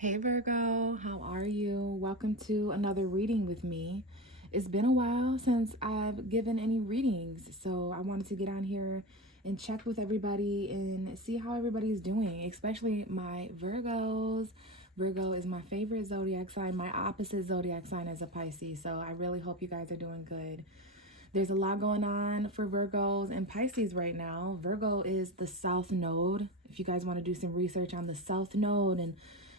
Hey Virgo, how are you? Welcome to another reading with me. It's been a while since I've given any readings, so I wanted to get on here and check with everybody and see how everybody's doing, especially my Virgos. Virgo is my favorite zodiac sign. My opposite zodiac sign is a Pisces, so I really hope you guys are doing good. There's a lot going on for Virgos and Pisces right now. Virgo is the South Node. If you guys want to do some research on the South Node and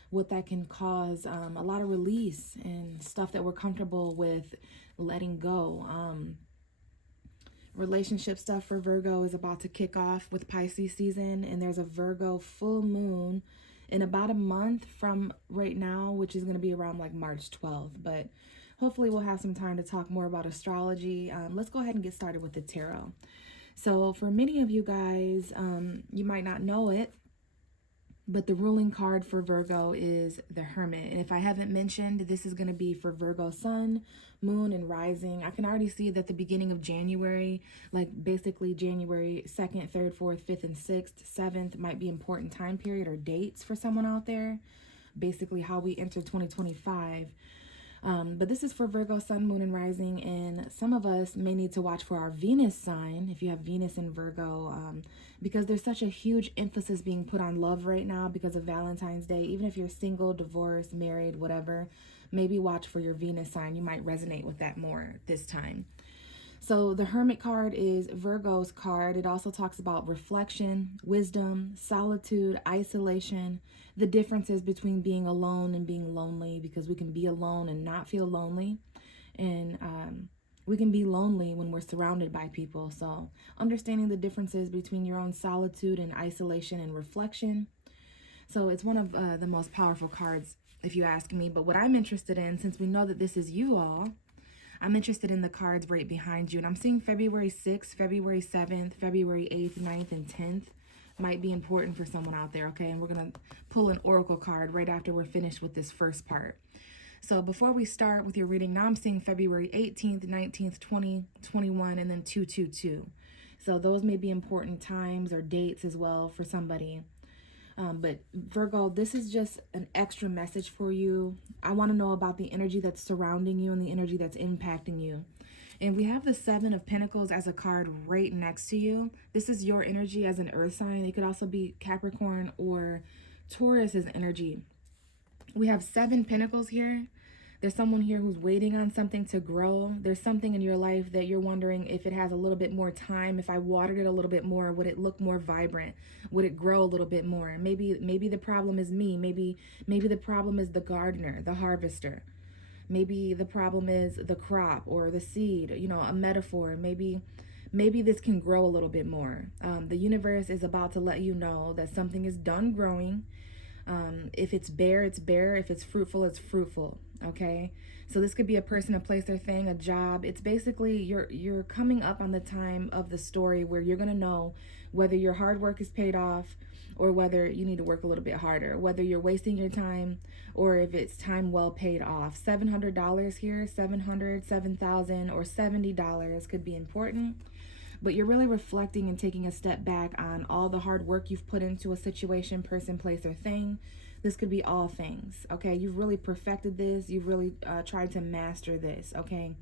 what that can cause, a lot of release and stuff that we're comfortable with letting go. Relationship stuff for Virgo is about to kick off with Pisces season, and there's a Virgo full moon in about a month from right now, which is going to be around like March 12th. But hopefully we'll have some time to talk more about astrology. Let's go ahead and get started with the tarot. So for many of you guys, you might not know it, but the ruling card for Virgo is the Hermit. And if I haven't mentioned, this is going to be for Virgo sun, moon, and rising. I can already see that the beginning of January, like basically January 2nd, 3rd, 4th, 5th, and 6th, 7th might be important time period or dates for someone out there. Basically how we enter 2025. But this is for Virgo, sun, moon, and rising, and some of us may need to watch for our Venus sign if you have Venus in Virgo, because there's such a huge emphasis being put on love right now because of Valentine's Day. Even if you're single, divorced, married, whatever, maybe watch for your Venus sign. You might resonate with that more this time. So the Hermit card is Virgo's card. It also talks about reflection, wisdom, solitude, isolation, the differences between being alone and being lonely, because we can be alone and not feel lonely. And we can be lonely when we're surrounded by people. So understanding the differences between your own solitude and isolation and reflection. So it's one of the most powerful cards, if you ask me. But what I'm interested in, since we know that this is you all, I'm interested in the cards right behind you. And I'm seeing February 6th, February 7th, February 8th, 9th, and 10th might be important for someone out there, okay? And we're going to pull an oracle card right after we're finished with this first part. So before we start with your reading, now I'm seeing February 18th, 19th, 20, 21, and then 222. So those may be important times or dates as well for somebody. But Virgo, this is just an extra message for you. I want to know about the energy that's surrounding you and the energy that's impacting you. And we have the Seven of Pentacles as a card right next to you. This is your energy as an earth sign. It could also be Capricorn or Taurus's energy. We have 7 Pentacles here. There's someone here who's waiting on something to grow. There's something in your life that you're wondering if it has a little bit more time. If I watered it a little bit more, would it look more vibrant? Would it grow a little bit more? Maybe the problem is me. Maybe the problem is the gardener, the harvester. Maybe the problem is the crop or the seed, you know, a metaphor. Maybe this can grow a little bit more. The universe is about to let you know that something is done growing. If it's bare, it's bare. If it's fruitful, it's fruitful. Okay, so this could be a person, a place, or thing, a job. It's basically you're coming up on the time of the story where you're gonna know whether your hard work is paid off or whether you need to work a little bit harder, whether you're wasting your time or if it's time well paid off. $700 here, 700, 7,000, or $70 could be important. But you're really reflecting and taking a step back on all the hard work you've put into a situation, person, place, or thing. This could be all things, okay? You've really perfected this. You've really tried to master this, okay?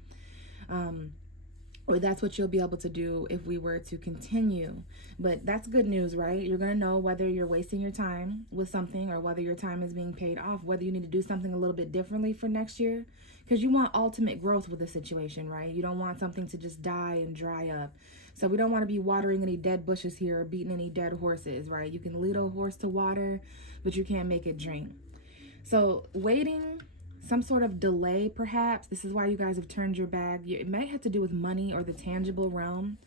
Or that's what you'll be able to do if we were to continue. But that's good news, right? You're going to know whether you're wasting your time with something or whether your time is being paid off, whether you need to do something a little bit differently for next year. Because you want ultimate growth with the situation, right? You don't want something to just die and dry up. So we don't want to be watering any dead bushes here or beating any dead horses, right? You can lead a horse to water, but you can't make it drink. So waiting, some sort of delay perhaps. This is why you guys have turned your back. It might have to do with money or the tangible realm.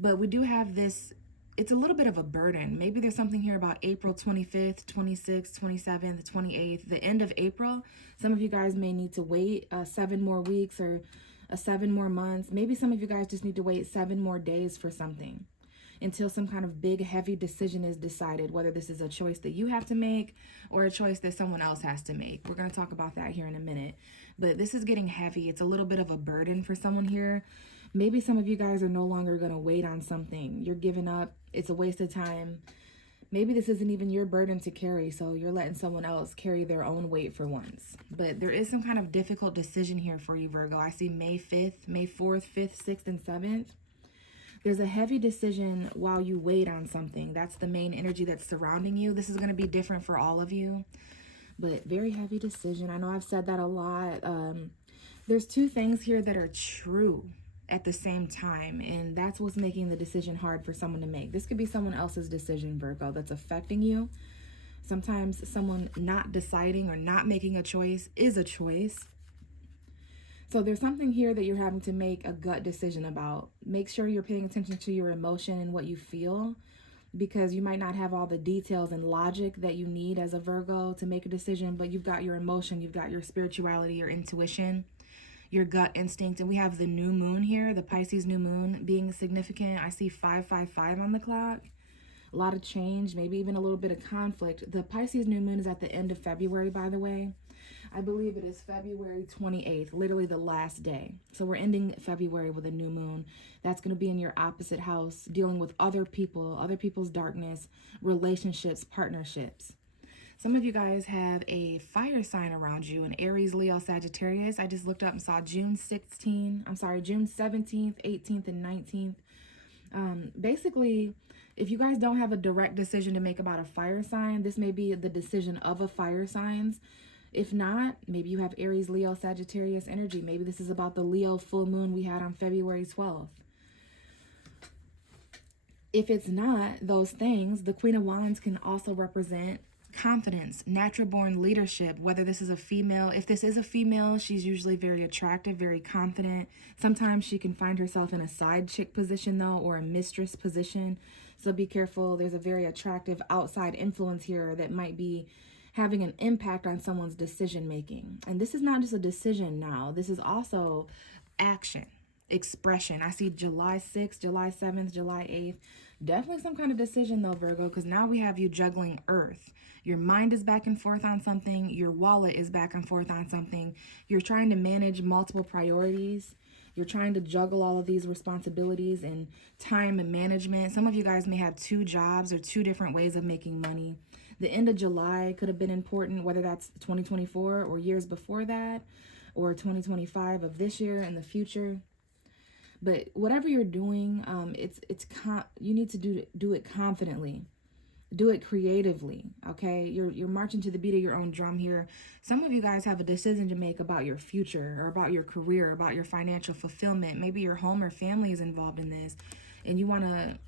But we do have this, it's a little bit of a burden. Maybe there's something here about April 25th, 26th, 27th, 28th, the end of April. Some of you guys may need to wait 7 more weeks or 7 more months. Maybe some of you guys just need to wait 7 more days for something until some kind of big, heavy decision is decided, whether this is a choice that you have to make or a choice that someone else has to make. We're going to talk about that here in a minute. But this is getting heavy. It's a little bit of a burden for someone here. Maybe some of you guys are no longer going to wait on something. You're giving up. It's a waste of time. Maybe this isn't even your burden to carry, so you're letting someone else carry their own weight for once. But there is some kind of difficult decision here for you, Virgo. I see May 5th, May 4th, 5th, 6th, and 7th. There's a heavy decision while you wait on something. That's the main energy that's surrounding you. This is going to be different for all of you, but very heavy decision. I know I've said that a lot. There's two things here that are true at the same time, and that's what's making the decision hard for someone to make. This could be someone else's decision, Virgo, that's affecting you. Sometimes someone not deciding or not making a choice is a choice. So there's something here that you're having to make a gut decision about. Make sure you're paying attention to your emotion and what you feel, because you might not have all the details and logic that you need as a Virgo to make a decision, but you've got your emotion, you've got your spirituality, your intuition, your gut instinct. And we have the new moon here, the Pisces new moon being significant. I see 555 on the clock. A lot of change, maybe even a little bit of conflict. The Pisces new moon is at the end of February, by the way. I believe it is February 28th, literally the last day. So we're ending February with a new moon. That's going to be in your opposite house, dealing with other people, other people's darkness, relationships, partnerships. Some of you guys have a fire sign around you, an Aries, Leo, Sagittarius. I just looked up and saw June 17th, and 19th. Basically, if you guys don't have a direct decision to make about a fire sign, this may be the decision of a fire signs. If not, maybe you have Aries, Leo, Sagittarius energy. Maybe this is about the Leo full moon we had on February 12th. If it's not those things, the Queen of Wands can also represent confidence, natural born leadership, whether this is a female. If this is a female, she's usually very attractive, very confident. Sometimes she can find herself in a side chick position though, or a mistress position. So be careful. There's a very attractive outside influence here that might be having an impact on someone's decision making. And this is not just a decision now. This is also action, expression. I see July 6th, July 7th, July 8th. Definitely some kind of decision though, Virgo, because now we have you juggling Earth. Your mind is back and forth on something. Your wallet is back and forth on something. You're trying to manage multiple priorities. You're trying to juggle all of these responsibilities and time and management. Some of you guys may have 2 jobs or 2 different ways of making money. The end of July could have been important, whether that's 2024 or years before that, or 2025 of this year and the future. But whatever you're doing, you need to do it confidently. Do it creatively, okay? You're marching to the beat of your own drum here. Some of you guys have a decision to make about your future or about your career, about your financial fulfillment. Maybe your home or family is involved in this, and you want to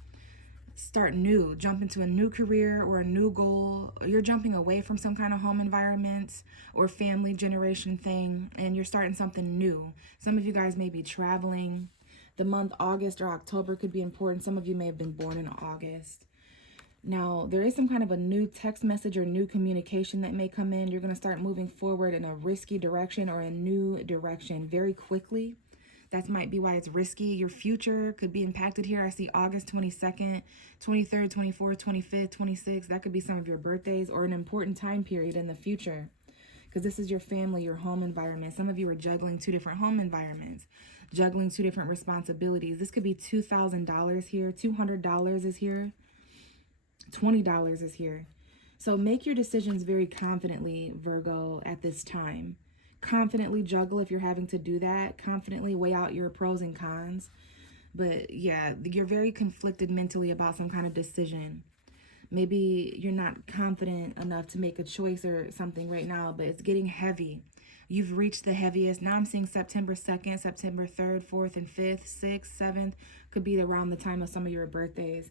start new, jump into a new career or a new goal. You're jumping away from some kind of home environment or family generation thing, and you're starting something new. Some of you guys may be traveling. The month August or October could be important. Some of you may have been born in August. Now, there is some kind of a new text message or new communication that may come in. You're going to start moving forward in a risky direction or a new direction very quickly. That might be why it's risky. Your future could be impacted here. I see August 22nd, 23rd, 24th, 25th, 26th. That could be some of your birthdays or an important time period in the future, because this is your family, your home environment. Some of you are juggling 2 different home environments, juggling 2 different responsibilities. This could be $2,000 here. $200 is here. $20 is here. So make your decisions very confidently, Virgo, at this time. Confidently juggle if you're having to do that. Confidently weigh out your pros and cons. But yeah, you're very conflicted mentally about some kind of decision. Maybe you're not confident enough to make a choice or something right now, but it's getting heavy. You've reached the heaviest. Now I'm seeing September 2nd, September 3rd, 4th, and 5th, 6th, 7th. Could be around the time of some of your birthdays.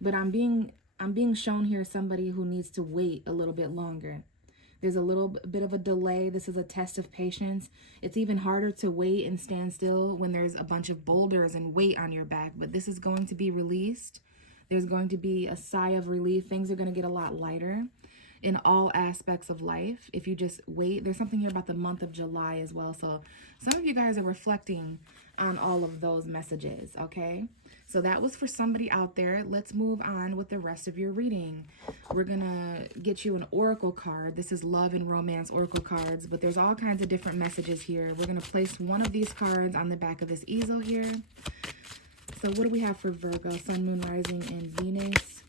But I'm being shown here somebody who needs to wait a little bit longer. There's a little bit of a delay. This is a test of patience. It's even harder to wait and stand still when there's a bunch of boulders and weight on your back, but this is going to be released. There's going to be a sigh of relief. Things are going to get a lot lighter in all aspects of life if you just wait. There's something here about the month of July as well. So some of you guys are reflecting on all of those messages, okay? So that was for somebody out there. Let's move on with the rest of your reading. We're going to get you an oracle card. This is love and romance oracle cards, but there's all kinds of different messages here. We're going to place one of these cards on the back of this easel here. So what do we have for Virgo, Sun, Moon, Rising, and Venus?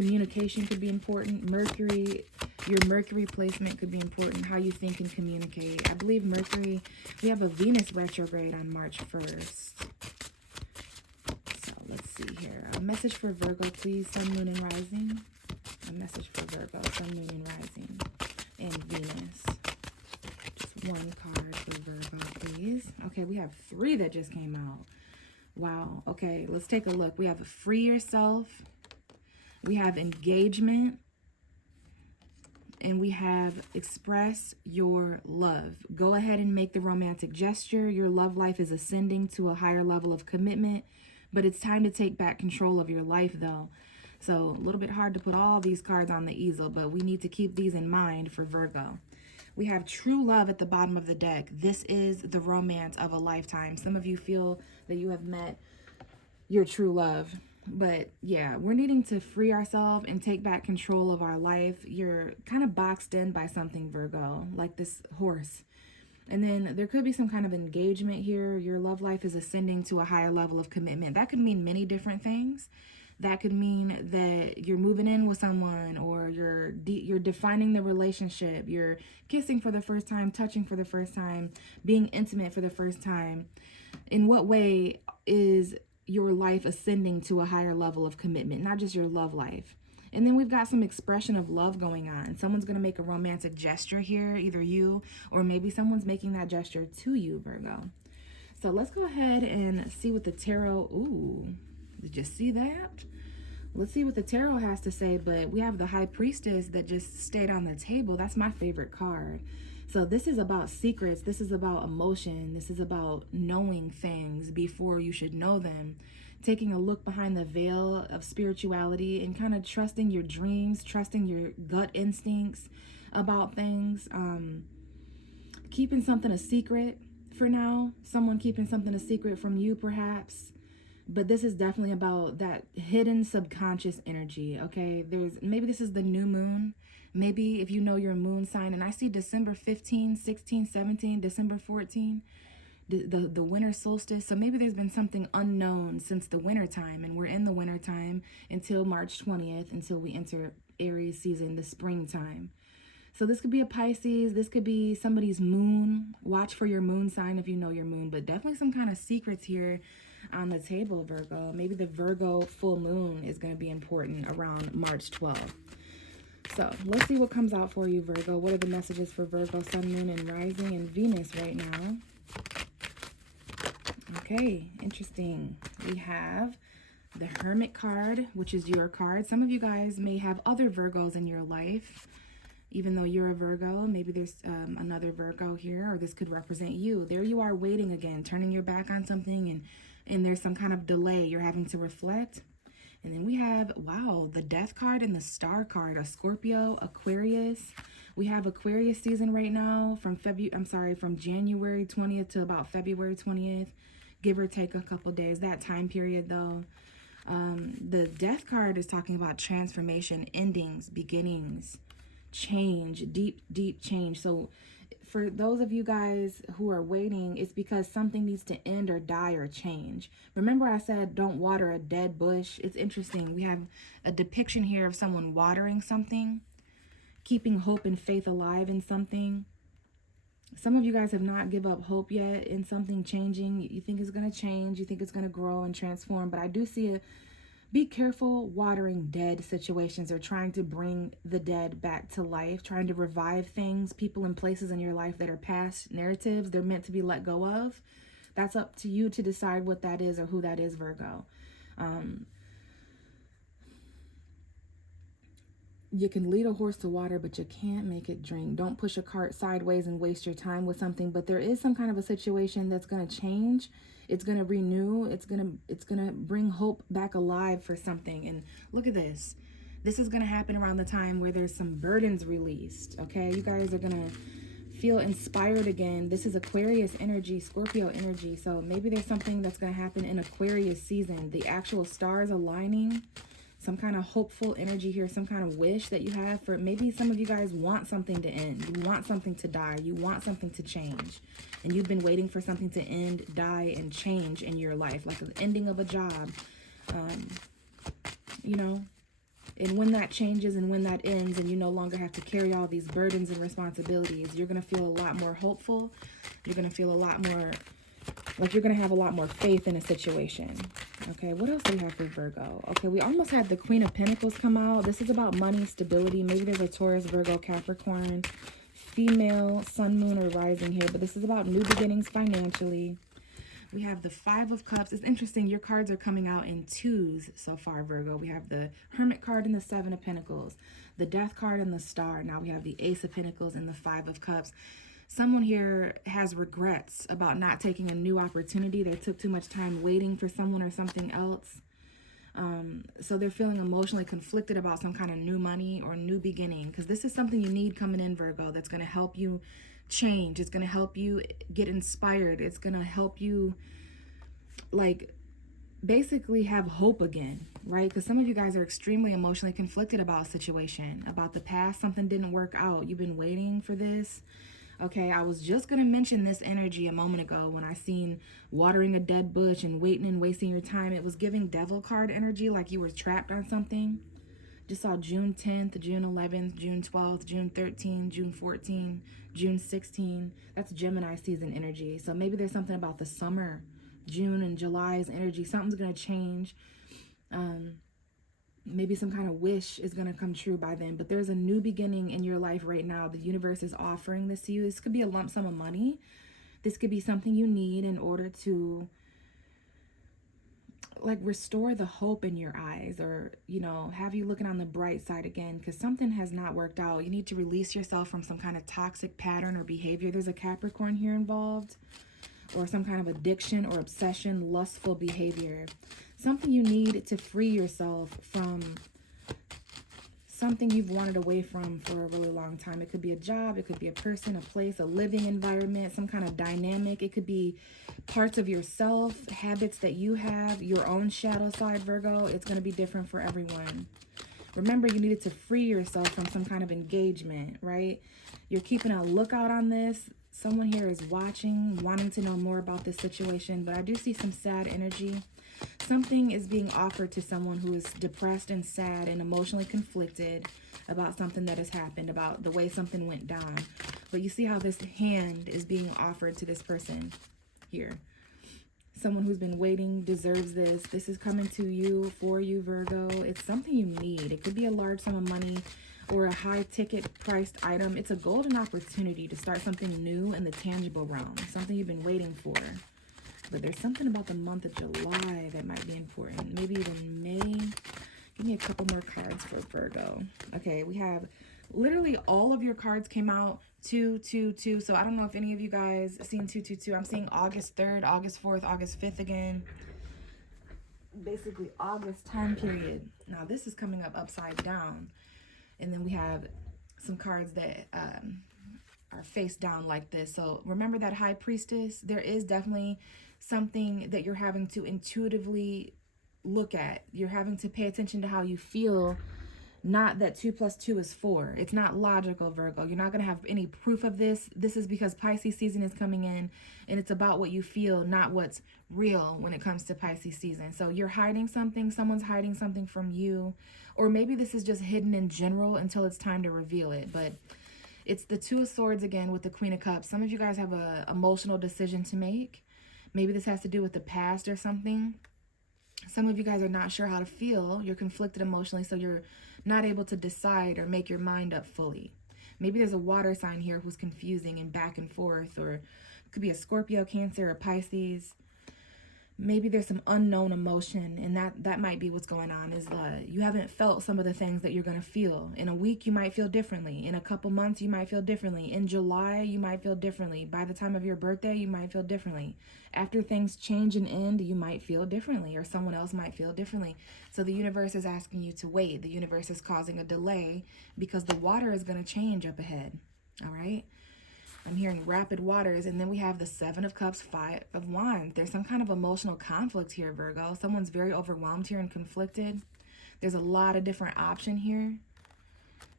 Communication could be important. Mercury, your Mercury placement could be important. How you think and communicate. I believe Mercury, we have a Venus retrograde on March 1st. So let's see here. A message for Virgo, please. Sun, Moon, and Rising. A message for Virgo, Sun, Moon, and Rising. And Venus. Just one card for Virgo, please. Okay, we have 3 that just came out. Wow. Okay, let's take a look. We have free yourself. We have engagement. And we have express your love. Go ahead and make the romantic gesture. Your love life is ascending to a higher level of commitment. But it's time to take back control of your life, though. So a little bit hard to put all these cards on the easel, but we need to keep these in mind for Virgo. We have true love at the bottom of the deck. This is the romance of a lifetime. Some of you feel that you have met your true love. But yeah, we're needing to free ourselves and take back control of our life. You're kind of boxed in by something, Virgo, like this horse. And then there could be some kind of engagement here. Your love life is ascending to a higher level of commitment. That could mean many different things. That could mean that you're moving in with someone, or you're defining the relationship. You're kissing for the first time, touching for the first time, being intimate for the first time. In what way is your life ascending to a higher level of commitment? Not just your love life. And then we've got some expression of love going on. Someone's going to make a romantic gesture here, either you or maybe someone's making that gesture to you, Virgo. So let's go ahead and see what the tarot, ooh, did you see that? Let's see what the tarot has to say. But we have the High Priestess that just stayed on the table. That's my favorite card. So this is about secrets. This is about emotion. This is about knowing things before you should know them. Taking a look behind the veil of spirituality and kind of trusting your dreams, trusting your gut instincts about things. Keeping something a secret for now. Someone keeping something a secret from you, perhaps. But this is definitely about that hidden subconscious energy, okay? Maybe this is the new moon. Maybe if you know your moon sign, and I see December 15, 16, 17, December 14, the winter solstice. So maybe there's been something unknown since the winter time, and we're in the winter time until March 20th, until we enter Aries season, the springtime. So this could be a Pisces. This could be somebody's moon. Watch for your moon sign if you know your moon, but definitely some kind of secrets here on the table, Virgo. Maybe the Virgo full moon is going to be important around March 12th. So let's see what comes out for you, Virgo. What are the messages for Virgo, Sun, Moon, and Rising, and Venus right now? Okay, interesting. We have the Hermit card, which is your card. Some of you guys may have other Virgos in your life. Even though you're a Virgo, maybe there's another Virgo here, or this could represent you. There you are waiting again, turning your back on something, and there's some kind of delay. You're having to reflect. And then we have, wow, the Death card and the Star card, a Scorpio, Aquarius. We have Aquarius season right now from January 20th to about February 20th, give or take a couple days, that time period though. The Death card is talking about transformation, endings, beginnings, change, deep change. So for those of you guys who are waiting, it's because something needs to end or die or change. Remember I said don't water a dead bush? It's interesting. We have a depiction here of someone watering something, keeping hope and faith alive in something. Some of you guys have not give up hope yet in something changing. You think it's going to change. You think it's going to grow and transform. But I do see be careful watering dead situations or trying to bring the dead back to life, trying to revive things, people and places in your life that are past narratives. They're meant to be let go of. That's up to you to decide what that is or who that is, Virgo. You can lead a horse to water, but you can't make it drink. Don't push a cart sideways and waste your time with something. But there is some kind of a situation that's going to change. It's going to renew. It's going to bring hope back alive for something. And look at this. This is going to happen around the time where there's some burdens released. Okay, you guys are going to feel inspired again. This is Aquarius energy, Scorpio energy. So maybe there's something that's going to happen in Aquarius season. The actual stars aligning. Some kind of hopeful energy here, some kind of wish that you have for, maybe some of you guys want something to end. You want something to die. You want something to change. And you've been waiting for something to end, die, and change in your life, like the ending of a job. You know, And when that changes and when that ends and you no longer have to carry all these burdens and responsibilities, you're going to feel a lot more hopeful. You're going to feel a lot more, like you're going to have a lot more faith in a situation. Okay, what else do we have for Virgo? Okay, we almost had the Queen of Pentacles come out. This is about money, stability. Maybe there's a Taurus, Virgo, Capricorn, female, sun, moon, or rising here. But this is about new beginnings financially. We have the Five of Cups. It's interesting. Your cards are coming out in twos so far, Virgo. We have the Hermit card and the Seven of Pentacles, the Death card and the Star. Now we have the Ace of Pentacles and the Five of Cups. Someone here has regrets about not taking a new opportunity. They took too much time waiting for someone or something else. So they're feeling emotionally conflicted about some kind of new money or new beginning, because this is something you need coming in, Virgo, that's going to help you change. It's going to help you get inspired. It's going to help you, like, basically have hope again, right? Because some of you guys are extremely emotionally conflicted about a situation, about the past. Something didn't work out. You've been waiting for this. Okay, I was just going to mention this energy a moment ago when I seen watering a dead bush and waiting and wasting your time. It was giving devil card energy, like you were trapped on something. Just saw June 10th, June 11th, June 12th, June 13th, June 14th, June 16th. That's Gemini season energy. So maybe there's something about the summer, June and July's energy. Something's going to change. Maybe some kind of wish is going to come true by then. But there's a new beginning in your life right now. The universe is offering this to you. This could be a lump sum of money. This could be something you need in order to, like, restore the hope in your eyes, or, you know, have you looking on the bright side again, because something has not worked out. You need to release yourself from some kind of toxic pattern or behavior. There's a Capricorn here involved, or some kind of addiction or obsession, lustful behavior. Something you need to free yourself from, something you've wanted away from for a really long time. It could be a job, it could be a person, a place, a living environment, some kind of dynamic. It could be parts of yourself, habits that you have, your own shadow side, Virgo. It's going to be different for everyone. Remember, you needed to free yourself from some kind of engagement, right? You're keeping a lookout on this. Someone here is watching, wanting to know more about this situation, but I do see some sad energy. Something is being offered to someone who is depressed and sad and emotionally conflicted about something that has happened, about the way something went down. But you see how this hand is being offered to this person here. Someone who's been waiting deserves this. This is coming to you, for you, Virgo. It's something you need. It could be a large sum of money or a high ticket priced item. It's a golden opportunity to start something new in the tangible realm, something you've been waiting for. But there's something about the month of July that might be important. Maybe even May. Give me a couple more cards for Virgo. Okay, we have literally all of your cards came out 222. So I don't know if any of you guys seen 222. I'm seeing August 3rd, August 4th, August 5th again. Basically August time period. Now this is coming up upside down. And then we have some cards that are face down like this. So remember that High Priestess? There is definitely something that you're having to intuitively look at. You're having to pay attention to how you feel. Not that 2 + 2 is 4. It's not logical, Virgo. You're not going to have any proof of this. This is because Pisces season is coming in, and it's about what you feel, not what's real when it comes to Pisces season. So you're hiding something. Someone's hiding something from you. Or maybe this is just hidden in general until it's time to reveal it. But it's the Two of Swords again with the Queen of Cups. Some of you guys have an emotional decision to make. Maybe this has to do with the past or something. Some of you guys are not sure how to feel. You're conflicted emotionally, so you're not able to decide or make your mind up fully. Maybe there's a water sign here who's confusing and back and forth, or it could be a Scorpio, Cancer, or Pisces. Maybe there's some unknown emotion, and that might be what's going on, is you haven't felt some of the things that you're going to feel. In a week, you might feel differently. In a couple months, you might feel differently. In July, you might feel differently. By the time of your birthday, you might feel differently. After things change and end, you might feel differently, or someone else might feel differently. So the universe is asking you to wait. The universe is causing a delay because the water is going to change up ahead. All right? I'm hearing rapid waters, and then we have the Seven of Cups, Five of Wands. There's some kind of emotional conflict here, Virgo. Someone's very overwhelmed here and conflicted. There's a lot of different options here.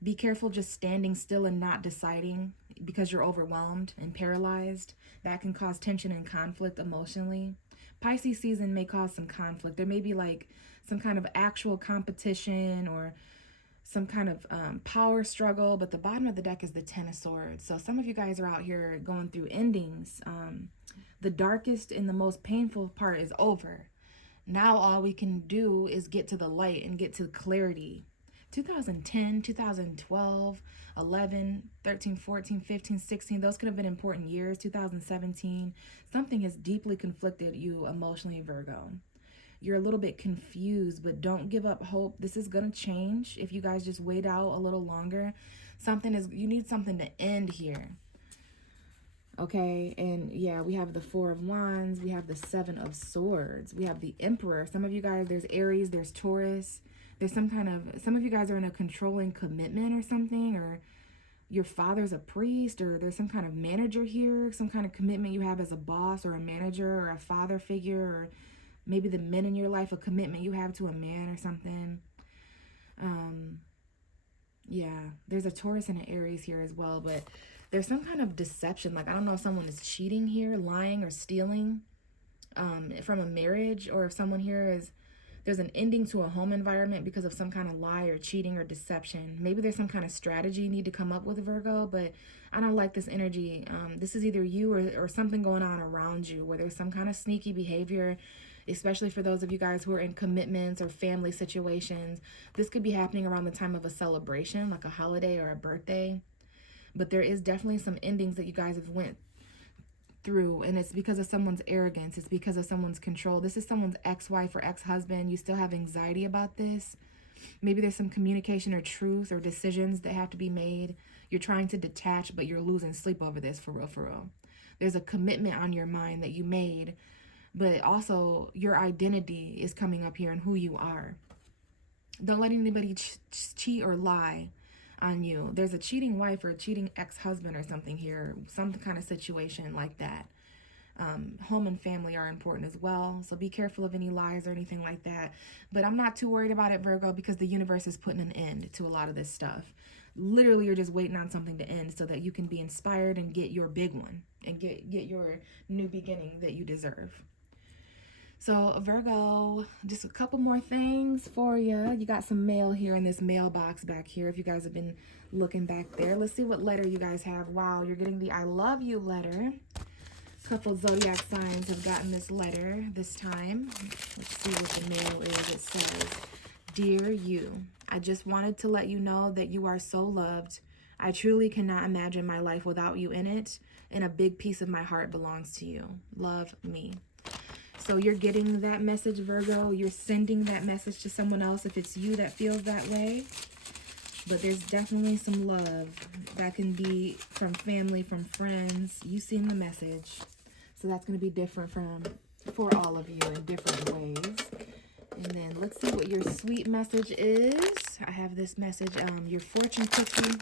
Be careful just standing still and not deciding because you're overwhelmed and paralyzed. That can cause tension and conflict emotionally. Pisces season may cause some conflict. There may be like some kind of actual competition, or some kind of power struggle, but the bottom of the deck is the Ten of Swords. So some of you guys are out here going through endings. The darkest and the most painful part is over. Now all we can do is get to the light and get to clarity. 2010, 2012, 11, 13, 14, 15, 16, those could have been important years. 2017, something has deeply conflicted you emotionally, Virgo. You're a little bit confused, but don't give up hope. This is going to change if you guys just wait out a little longer. You need something to end here. Okay, and yeah, we have the Four of Wands, we have the Seven of Swords, we have the Emperor. Some of you guys, there's Aries, there's Taurus, there's some of you guys are in a controlling commitment or something, or your father's a priest, or there's some kind of manager here, some kind of commitment you have as a boss or a manager or a father figure, or maybe the men in your life, a commitment you have to a man or something. Yeah, there's a Taurus and an Aries here as well, but there's some kind of deception. Like, I don't know if someone is cheating here, lying or stealing from a marriage, or if someone here there's an ending to a home environment because of some kind of lie or cheating or deception. Maybe there's some kind of strategy you need to come up with, Virgo, but I don't like this energy. This is either you or something going on around you where there's some kind of sneaky behavior, especially for those of you guys who are in commitments or family situations. This could be happening around the time of a celebration, like a holiday or a birthday. But there is definitely some endings that you guys have went through, and it's because of someone's arrogance. It's because of someone's control. This is someone's ex-wife or ex-husband. You still have anxiety about this. Maybe there's some communication or truth or decisions that have to be made. You're trying to detach, but you're losing sleep over this, for real, for real. There's a commitment on your mind that you made, but also your identity is coming up here and who you are. Don't let anybody cheat or lie on you. There's a cheating wife or a cheating ex-husband or something here, some kind of situation like that. Home and family are important as well, so be careful of any lies or anything like that. But I'm not too worried about it, Virgo, because the universe is putting an end to a lot of this stuff. Literally, you're just waiting on something to end so that you can be inspired and get your big one and get your new beginning that you deserve. So Virgo, just a couple more things for you. You got some mail here in this mailbox back here. If you guys have been looking back there, let's see what letter you guys have. Wow, you're getting the I love you letter. A couple zodiac signs have gotten this letter this time. Let's see what the mail is. It says, Dear you, I just wanted to let you know that you are so loved. I truly cannot imagine my life without you in it, and a big piece of my heart belongs to you. Love, me. So you're getting that message, Virgo. You're sending that message to someone else if it's you that feels that way. But there's definitely some love that can be from family, from friends. You've seen the message. So that's going to be different for all of you in different ways. And then let's see what your sweet message is. I have this message, your fortune cookie.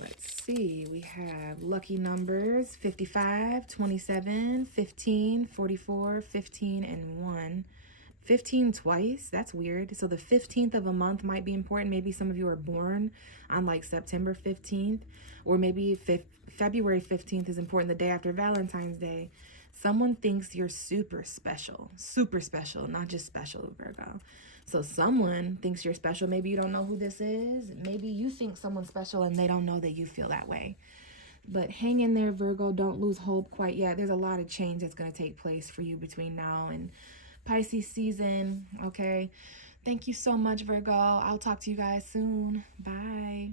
Let's see, we have lucky numbers 55, 27, 15, 44, 15, and 1. 15 twice, that's weird. So the 15th of a month might be important. Maybe some of you are born on like September 15th, or maybe February 15th is important, the day after Valentine's Day. Someone thinks you're super special, not just special, Virgo. So someone thinks you're special. Maybe you don't know who this is. Maybe you think someone's special and they don't know that you feel that way. But hang in there, Virgo. Don't lose hope quite yet. There's a lot of change that's going to take place for you between now and Pisces season. Okay. Thank you so much, Virgo. I'll talk to you guys soon. Bye.